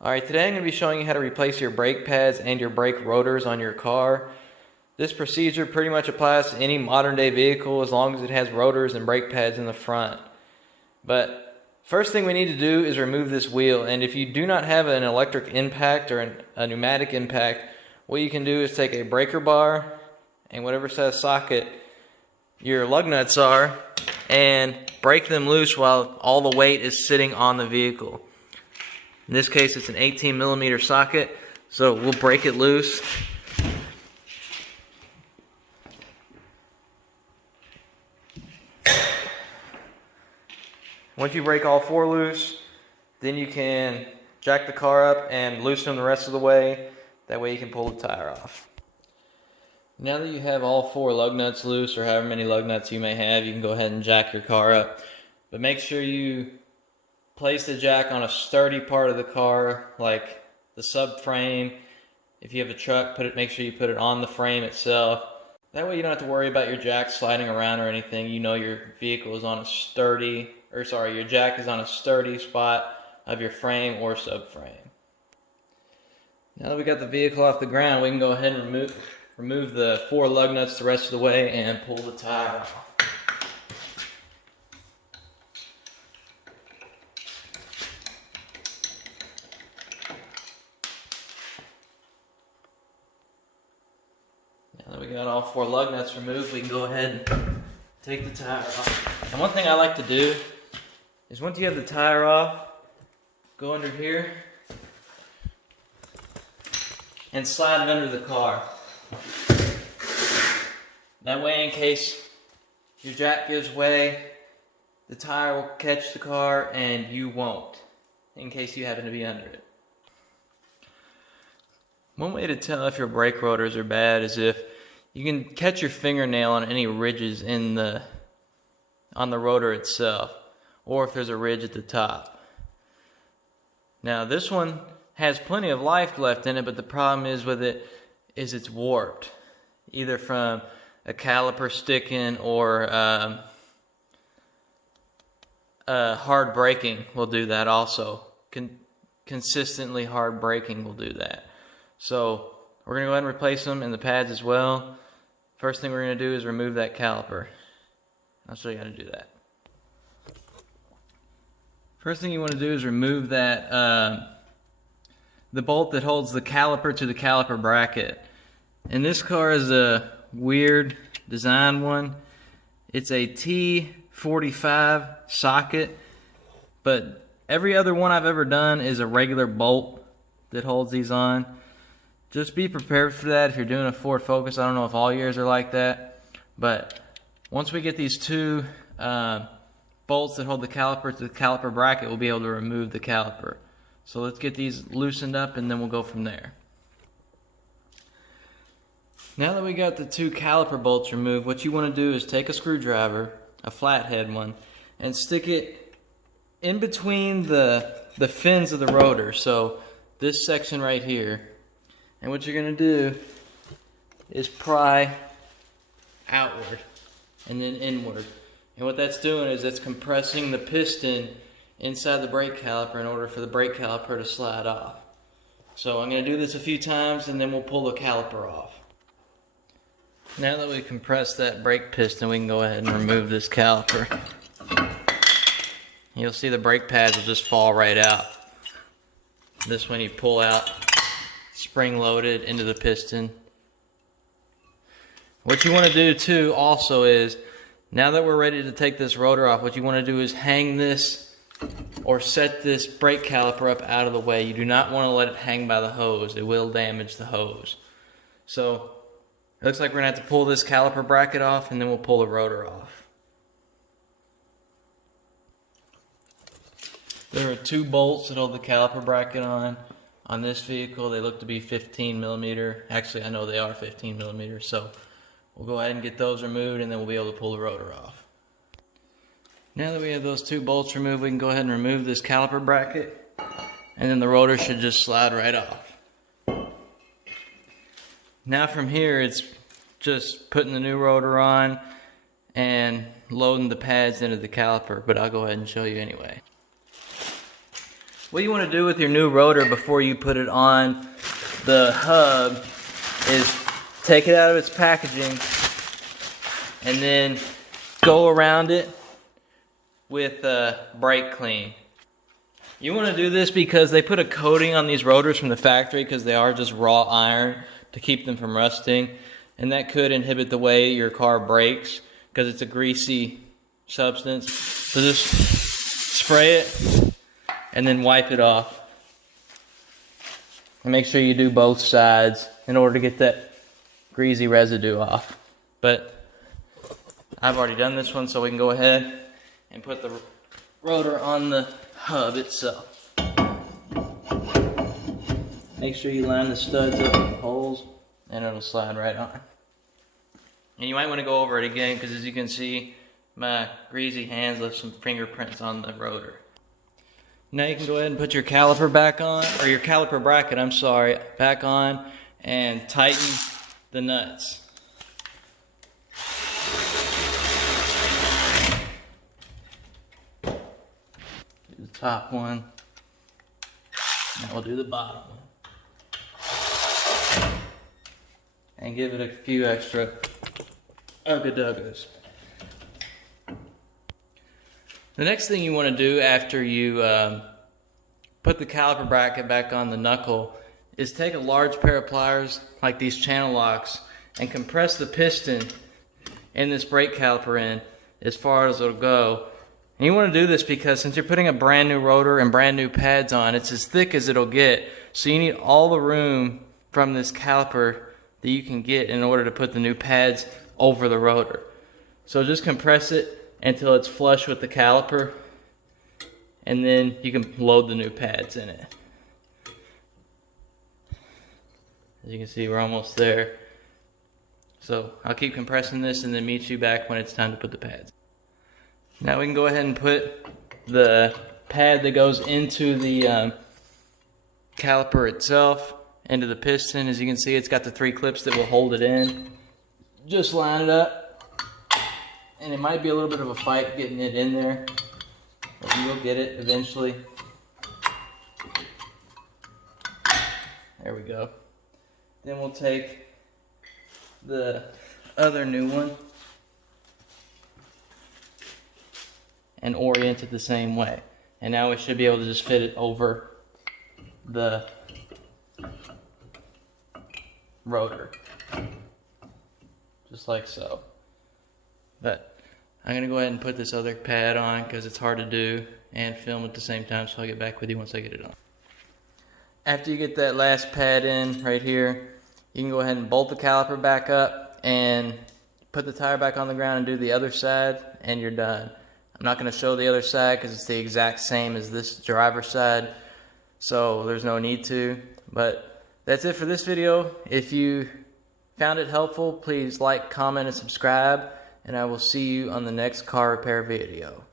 Alright, today I'm going to be showing you how to replace your brake pads and your brake rotors on your car. This procedure pretty much applies to any modern day vehicle as long as it has rotors and brake pads in the front. But first thing we need to do is remove this wheel, and if you do not have an electric impact or a pneumatic impact, what you can do is take a breaker bar and whatever size socket your lug nuts are and break them loose while all the weight is sitting on the vehicle. In this case, it's an 18mm socket, so we'll break it loose. Once you break all four loose, then you can jack the car up and loosen them the rest of the way. That way you can pull the tire off. Now that you have all four lug nuts loose, or however many lug nuts you may have, you can go ahead and jack your car up. But make sure you place the jack on a sturdy part of the car, like the subframe. If you have a truck, make sure you put it on the frame itself. That way you don't have to worry about your jack sliding around or anything. You know your vehicle is on a sturdy, your jack is on a sturdy spot of your frame or subframe. Now that we got the vehicle off the ground, we can go ahead and remove the four lug nuts the rest of the way and pull the tire off. Now that we got all four lug nuts removed, we can go ahead and take the tire off. And one thing I like to do is once you have the tire off, go under here and slide it under the car. That way, in case your jack gives way, the tire will catch the car and you won't, in case you happen to be under it. One way to tell if your brake rotors are bad is if you can catch your fingernail on any ridges on the rotor itself, or if there's a ridge at the top. Now this one has plenty of life left in it, but the problem is with it is it's warped, either from a caliper sticking or hard braking will do that also. Consistently hard braking will do that. So we're going to go ahead and replace them in the pads as well. First thing we're going to do is remove that caliper. I'll show you how to do that. First thing you want to do is remove that the bolt that holds the caliper to the caliper bracket. And this car is a weird design one. It's a T45 socket, but every other one I've ever done is a regular bolt that holds these on. Just be prepared for that if you're doing a Ford Focus. I don't know if all yours are like that, but once we get these two bolts that hold the caliper to the caliper bracket, we'll be able to remove the caliper. So let's get these loosened up and then we'll go from there. Now that we got the two caliper bolts removed, what you want to do is take a screwdriver, a flathead one, and stick it in between the fins of the rotor. So this section right here. And what you're going to do is pry outward and then inward. And what that's doing is it's compressing the piston inside the brake caliper in order for the brake caliper to slide off. So I'm going to do this a few times and then we'll pull the caliper off. Now that we compressed that brake piston, we can go ahead and remove this caliper. You'll see the brake pads will just fall right out. This one you pull out, spring loaded into the piston. What you want to do too also is, now that we're ready to take this rotor off, what you want to do is hang this or set this brake caliper up out of the way. You do not want to let it hang by the hose. It will damage the hose. So it looks like we're going to have to pull this caliper bracket off and then we'll pull the rotor off. There are two bolts that hold the caliper bracket on. On this vehicle, they look to be 15mm. Actually, I know they are 15mm, so we'll go ahead and get those removed and then we'll be able to pull the rotor off. Now that we have those two bolts removed, we can go ahead and remove this caliper bracket and then the rotor should just slide right off. Now from here, it's just putting the new rotor on and loading the pads into the caliper, but I'll go ahead and show you anyway. What you want to do with your new rotor before you put it on the hub is take it out of its packaging and then go around it with brake clean. You want to do this because they put a coating on these rotors from the factory because they are just raw iron to keep them from rusting, and that could inhibit the way your car brakes because it's a greasy substance. So just spray it and then wipe it off. And make sure you do both sides in order to get that greasy residue off. But I've already done this one, so we can go ahead and put the rotor on the hub itself. Make sure you line the studs up with the holes and it'll slide right on. And you might want to go over it again because, as you can see, my greasy hands left some fingerprints on the rotor. Now you can go ahead and put your caliper back on, or your caliper bracket, I'm sorry, back on, and tighten the nuts. Do the top one. Now we'll do the bottom one. And give it a few extra ugga-duggas. The next thing you want to do after you put the caliper bracket back on the knuckle is take a large pair of pliers like these channel locks and compress the piston in this brake caliper in as far as it'll go. And you want to do this because since you're putting a brand new rotor and brand new pads on, it's as thick as it'll get. So you need all the room from this caliper that you can get in order to put the new pads over the rotor. So just compress it until it's flush with the caliper, and then you can load the new pads in it. As you can see, we're almost there. So I'll keep compressing this and then meet you back when it's time to put the pads. Now we can go ahead and put the pad that goes into the caliper itself into the piston. As you can see, it's got the 3 clips that will hold it in. Just line it up. And it might be a little bit of a fight getting it in there, but you will get it eventually. There we go. Then we'll take the other new one and orient it the same way. And now we should be able to just fit it over the rotor, just like so. But I'm going to go ahead and put this other pad on because it's hard to do and film at the same time, so I'll get back with you once I get it on. After you get that last pad in right here, you can go ahead and bolt the caliper back up and put the tire back on the ground and do the other side, and you're done. I'm not going to show the other side because it's the exact same as this driver's side, so there's no need to. But that's it for this video. If you found it helpful, please like, comment, and subscribe. And I will see you on the next car repair video.